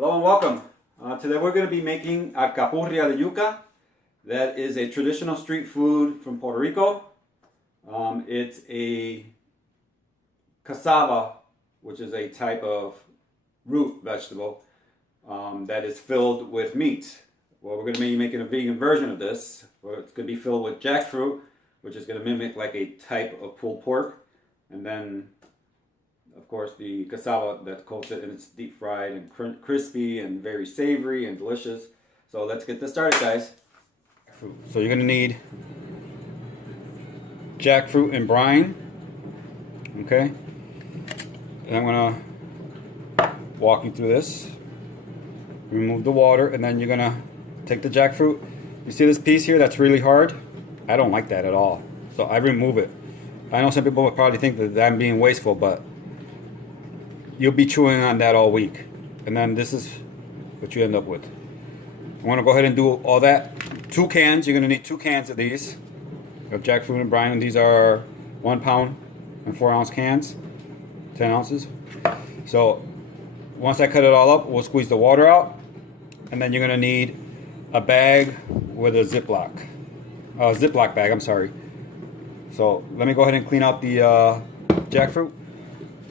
Hello and welcome. Today we're going to be making Alacupurria De Yuca. That is a traditional street food from Puerto Rico. It's a cassava, which is a type of root vegetable that is filled with meat. Well, we're going to be making a vegan version of this. It's going to be filled with jackfruit, which is going to mimic like a type of pulled pork. And then of course, the cassava that's coated and it's deep fried and crispy and very savory and delicious. So let's get this started, guys. So you're gonna need jackfruit and brine. Okay. And I'm gonna walk you through this. Remove the water, and then you're gonna take the jackfruit. You see this piece here that's really hard? I don't like that at all. So I remove it. I know some people would probably think that I'm being wasteful, but you'll be chewing on that all week. And then this is what you end up with. I want to go ahead and do all that. 2 cans. You're going to need 2 cans of these. Of jackfruit and brine. And these are 1 pound and 4 ounce cans. 10 ounces. So once I cut it all up, we'll squeeze the water out. And then you're going to need a bag with a Ziploc bag, I'm sorry. So let me go ahead and clean out the jackfruit.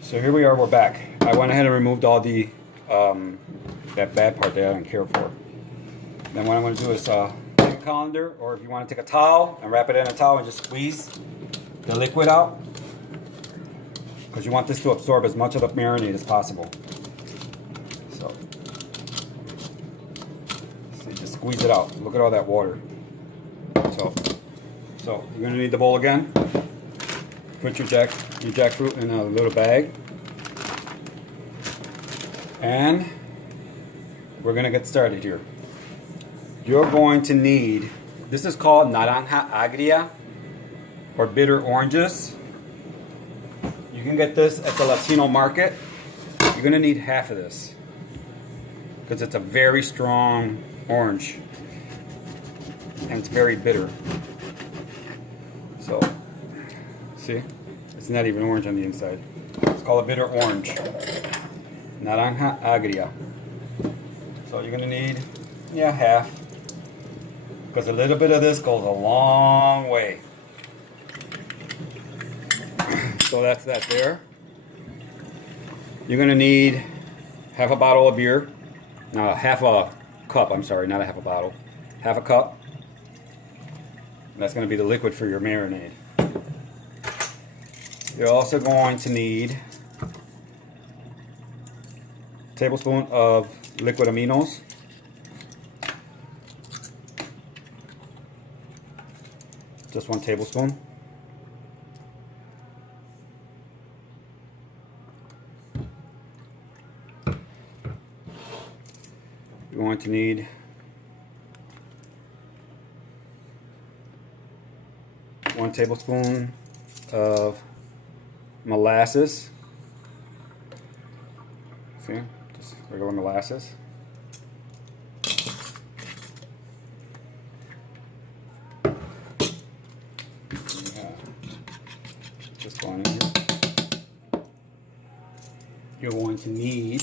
So here we are, we're back. I went ahead and removed all the that bad part that I don't care for. Then what I'm going to do is take a colander, or if you want to take a towel and wrap it in a towel and just squeeze the liquid out, because you want this to absorb as much of the marinade as possible. So just squeeze it out. Look at all that water. So you're going to need the bowl again. Put your jackfruit in a little bag. And we're going to get started here. You're going to need, this is called naranja agria, or bitter oranges. You can get this at the Latino market. You're going to need half of this, because it's a very strong orange. And it's very bitter. So, see? It's not even orange on the inside. It's called a bitter orange. Naranja agria. So you're going to need, half. Because a little bit of this goes a long way. So that's that there. You're going to need half a bottle of beer. No, half a cup, I'm sorry, not a half a bottle. Half a cup. That's going to be the liquid for your marinade. You're also going to need a tablespoon of liquid aminos. Just 1 tablespoon. You're going to need 1 tablespoon of molasses. See, just regular molasses. Just going in here. You're going to need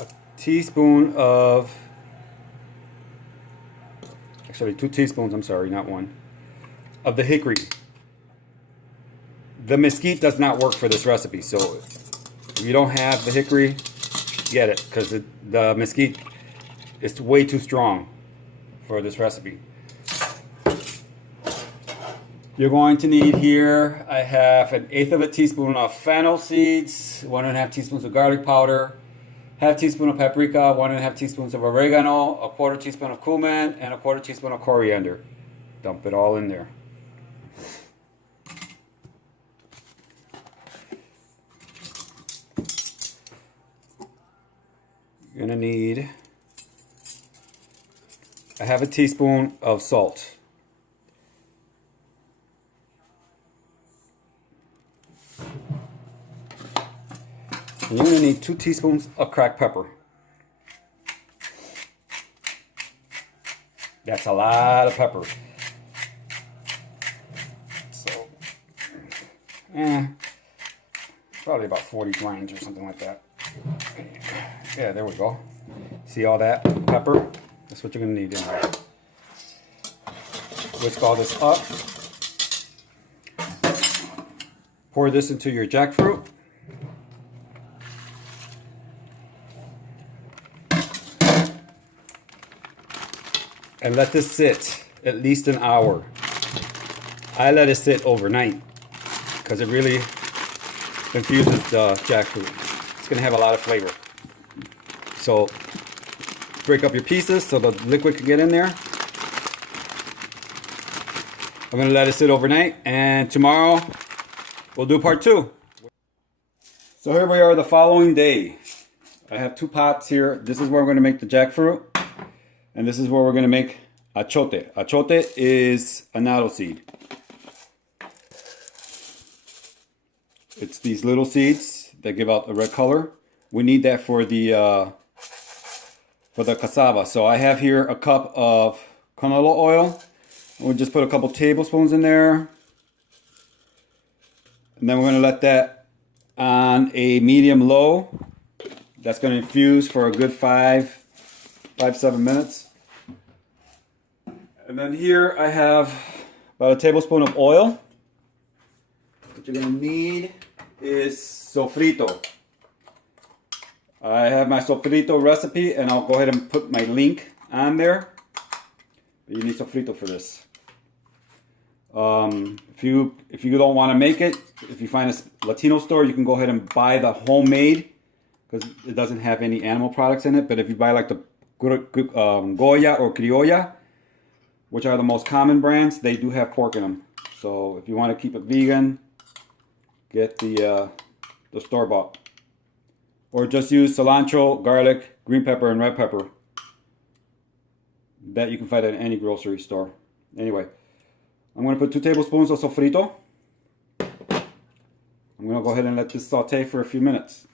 a teaspoon of, actually 2 teaspoons, I'm sorry, not 1, of the hickory. The mesquite does not work for this recipe, so if you don't have the hickory, get it, because the mesquite is way too strong for this recipe. You're going to need here, I have 1/8 of a teaspoon of fennel seeds, 1½ teaspoons of garlic powder, ½ teaspoon of paprika, 1½ teaspoons of oregano, 1/4 teaspoon of cumin, and 1/4 teaspoon of coriander. Dump it all in there. You're gonna need a ½ teaspoon of salt. And you're going to need 2 teaspoons of cracked pepper. That's a lot of pepper. So Probably about 40 grains or something like that. Yeah, there we go. See all that pepper? That's what you're gonna need in there. Whisk all this up. Pour this into your jackfruit. And let this sit at least an hour. I let it sit overnight because it really infuses the jackfruit. It's gonna have a lot of flavor. So break up your pieces so the liquid can get in there. I'm gonna let it sit overnight, and tomorrow we'll do part 2. So here we are the following day. I have 2 pots here. This is where we're gonna make the jackfruit, and this is where we're gonna make achiote. Achiote is a natto seed. It's these little seeds that give out a red color. We need that for the cassava. So I have here a cup of canola oil. We'll just put a couple tablespoons in there. And then we're going to let that on a medium-low. That's going to infuse for a good 5-7 minutes. And then here I have about a tablespoon of oil. What you're going to need is sofrito. I have my sofrito recipe, and I'll go ahead and put my link on there. But you need sofrito for this. If you don't want to make it, if you find a Latino store, you can go ahead and buy the homemade because it doesn't have any animal products in it. But if you buy like the Goya or Criolla, which are the most common brands, they do have pork in them. So if you want to keep it vegan, get the store-bought. Or just use cilantro, garlic, green pepper, and red pepper. That you can find at any grocery store. Anyway, I'm going to put 2 tablespoons of sofrito. I'm going to go ahead and let this saute for a few minutes.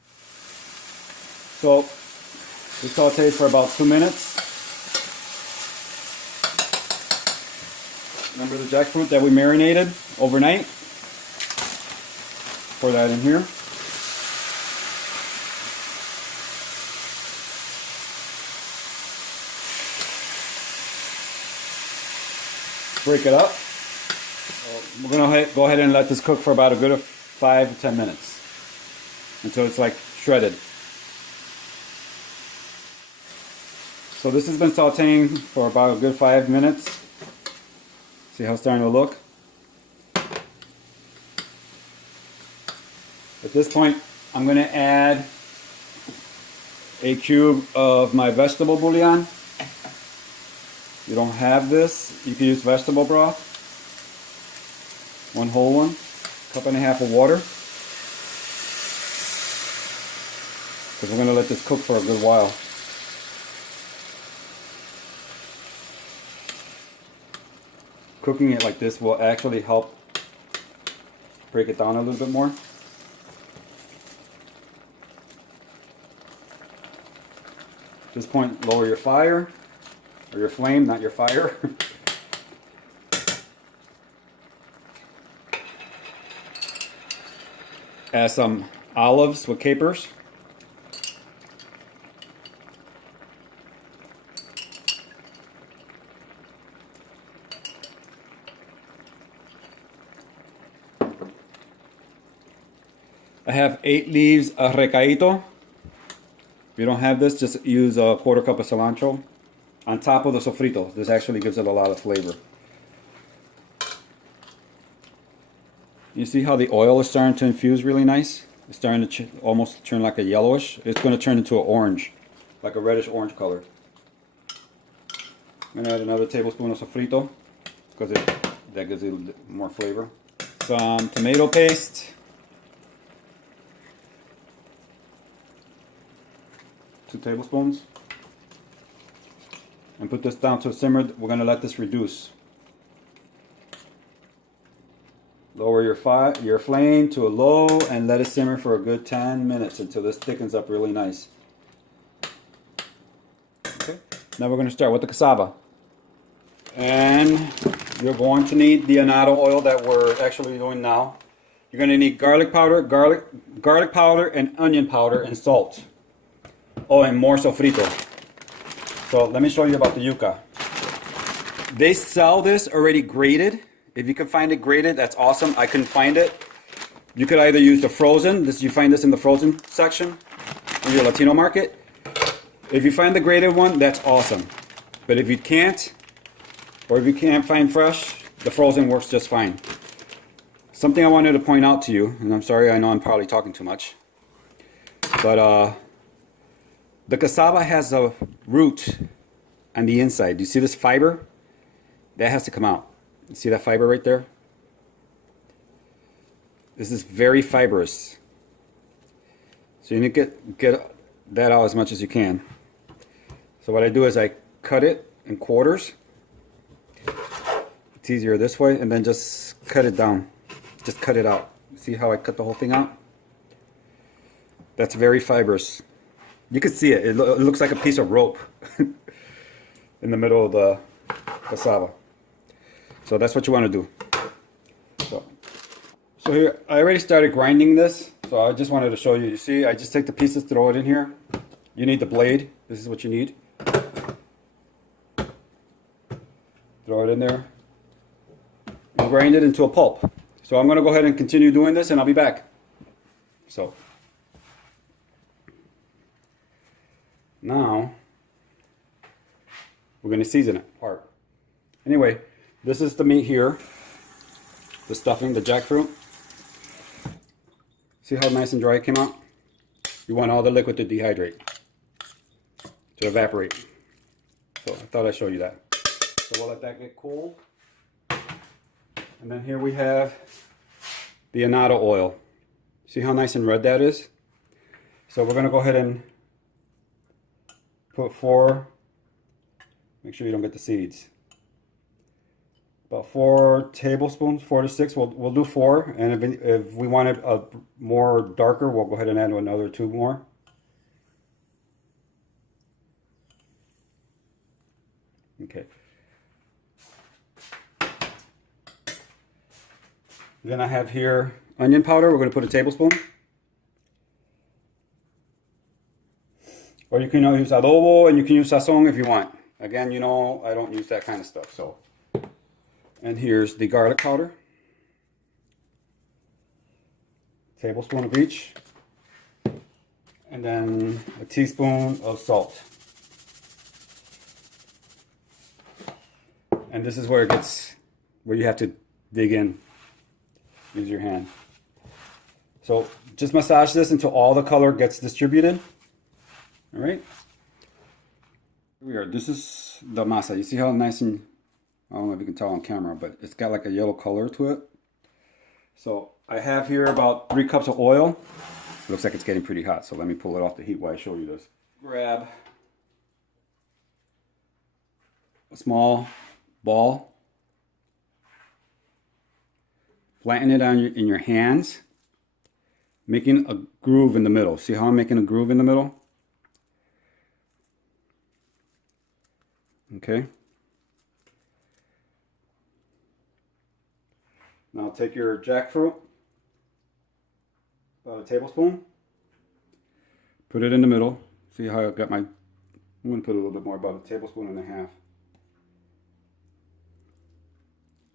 So, this sautés for about 2 minutes. Remember the jackfruit that we marinated overnight? Pour that in here. Break it up. We're going to go ahead and let this cook for about a good 5 to 10 minutes until it's like shredded. So this has been sauteing for about a good 5 minutes. See how it's starting to look? At this point, I'm going to add a cube of my vegetable bouillon. If you don't have this, you can use vegetable broth. 1 whole one. 1.5 cups of water. Because we're going to let this cook for a good while. Cooking it like this will actually help break it down a little bit more. At this point, lower your fire, or your flame, not your fire. Add some olives with capers. I have 8 leaves of Recaito. If you don't have this, just use a 1/4 cup of cilantro on top of the sofrito. This actually gives it a lot of flavor. You see how the oil is starting to infuse really nice? It's starting to almost turn like a yellowish. It's going to turn into an orange, like a reddish orange color. I'm going to add another tablespoon of sofrito because that gives it more flavor. Some tomato paste. 2 tablespoons. And put this down to a simmer. We're going to let this reduce. Lower your flame to a low and let it simmer for a good 10 minutes until this thickens up really nice. Okay. Now we're going to start with the cassava. And you're going to need the annatto oil that we're actually doing now. You're going to need garlic powder, and onion powder, and salt. Oh, and more sofrito. So let me show you about the yuca. They sell this already grated. If you can find it grated, that's awesome. I couldn't find it. You could either use the frozen. You find this in the frozen section in your Latino market. If you find the grated one, that's awesome. But if you can't, or if you can't find fresh, the frozen works just fine. Something I wanted to point out to you, and I'm sorry, I know I'm probably talking too much, but the cassava has a root on the inside. Do you see this fiber? That has to come out. You see that fiber right there? This is very fibrous. So you need to get that out as much as you can. So what I do is I cut it in quarters. It's easier this way, and then just cut it down. Just cut it out. See how I cut the whole thing out? That's very fibrous. You can see it. It looks like a piece of rope in the middle of the cassava. So that's what you want to do. So here, I already started grinding this. So I just wanted to show you. You see, I just take the pieces, throw it in here. You need the blade. This is what you need. Throw it in there. And grind it into a pulp. So I'm going to go ahead and continue doing this, and I'll be back. So now we're going to season it. Anyway, this is the meat here, the stuffing, the jackfruit. See how nice and dry it came out? You want all the liquid to dehydrate, to evaporate. So I thought I'd show you that. So we'll let that get cool. And then here we have the annatto oil. See how nice and red that is? So we're going to go ahead and put 4, make sure you don't get the seeds. About 4 tablespoons, 4 to 6. We'll do 4, and if we want it more darker, we'll go ahead and add another 2 more. Okay. Then I have here onion powder. We're going to put a tablespoon. Or you can use adobo, and you can use sazon if you want. Again, you know, I don't use that kind of stuff. So, and here's the garlic powder. Tablespoon of each. And then a teaspoon of salt. And this is where it gets, where you have to dig in. Use your hand. So just massage this until all the color gets distributed. All right. Here we are. This is the masa. You see how nice and, I don't know if you can tell on camera, but it's got like a yellow color to it. So I have here about 3 cups of oil. It looks like it's getting pretty hot, so let me pull it off the heat while I show you this. Grab a small ball. Flatten it on in your hands, making a groove in the middle. See how I'm making a groove in the middle? Okay. Now take your jackfruit, about a tablespoon, put it in the middle. See how I got my, I'm going to put a little bit more, about a tablespoon and a half.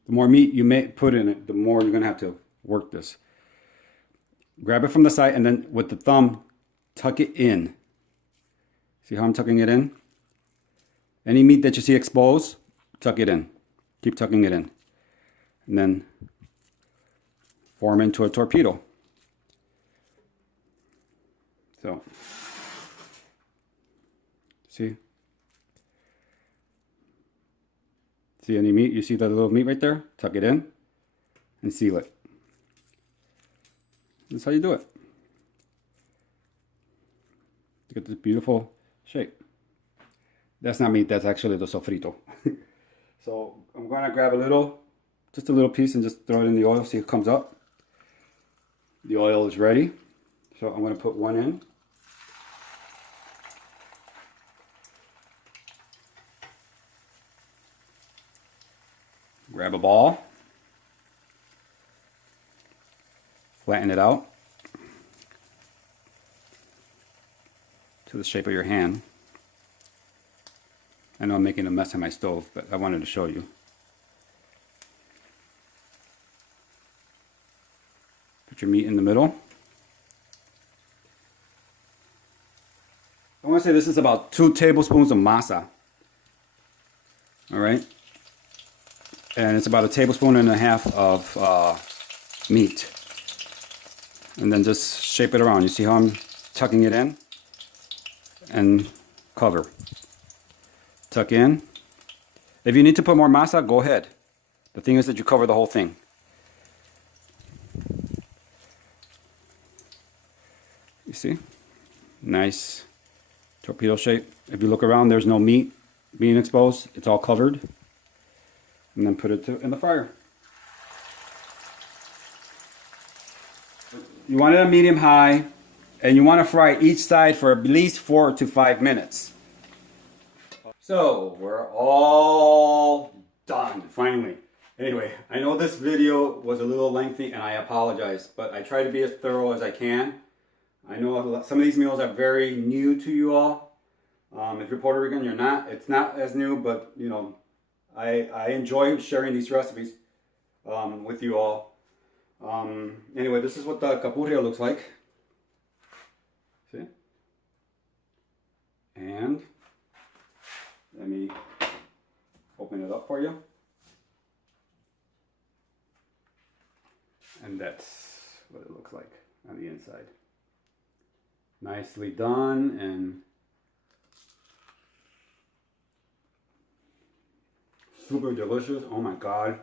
The more meat you may put in it, the more you're going to have to work this. Grab it from the side, and then with the thumb, tuck it in. See how I'm tucking it in? Any meat that you see exposed, tuck it in. Keep tucking it in. And then form into a torpedo. So, see? See any meat? You see that little meat right there? Tuck it in and seal it. That's how you do it. You get this beautiful shape. That's not meat, that's actually the sofrito. So I'm going to grab just a little piece, and just throw it in the oil, see it comes up. The oil is ready. So I'm going to put 1 in. Grab a ball. flatten it out to the shape of your hand. I know I'm making a mess on my stove, but I wanted to show you. Put your meat in the middle. I want to say this is about 2 tablespoons of masa. Alright? And it's about 1.5 tablespoons of meat. And then just shape it around. You see how I'm tucking it in? And cover. Tuck in. If you need to put more masa, go ahead. The thing is that you cover the whole thing. You see? Nice torpedo shape. If you look around, there's no meat being exposed. It's all covered. And then put it in the fryer. You want it on medium high, and you want to fry each side for at least 4 to 5 minutes. So we're all done finally. Anyway, I know this video was a little lengthy and I apologize, but I try to be as thorough as I can. I know some of these meals are very new to you all. If you're Puerto Rican, you're not. It's not as new, but you know, I enjoy sharing these recipes with you all. Anyway, this is what the alacupurria looks like. See? And let me open it up for you. And that's what it looks like on the inside. Nicely done and super delicious. Oh my God.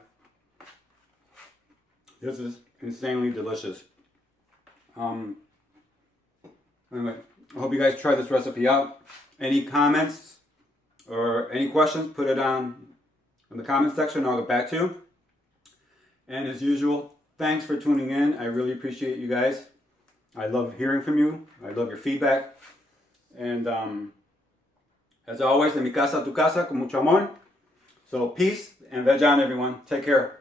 This is insanely delicious. Anyway, I hope you guys try this recipe out. Any comments or any questions, put it on in the comment section. I'll get back to you. And as usual, thanks for tuning in. I really appreciate you guys. I love hearing from you. I love your feedback. And as always, en mi casa, tu casa, con mucho amor. So peace and veg on, everyone. Take care.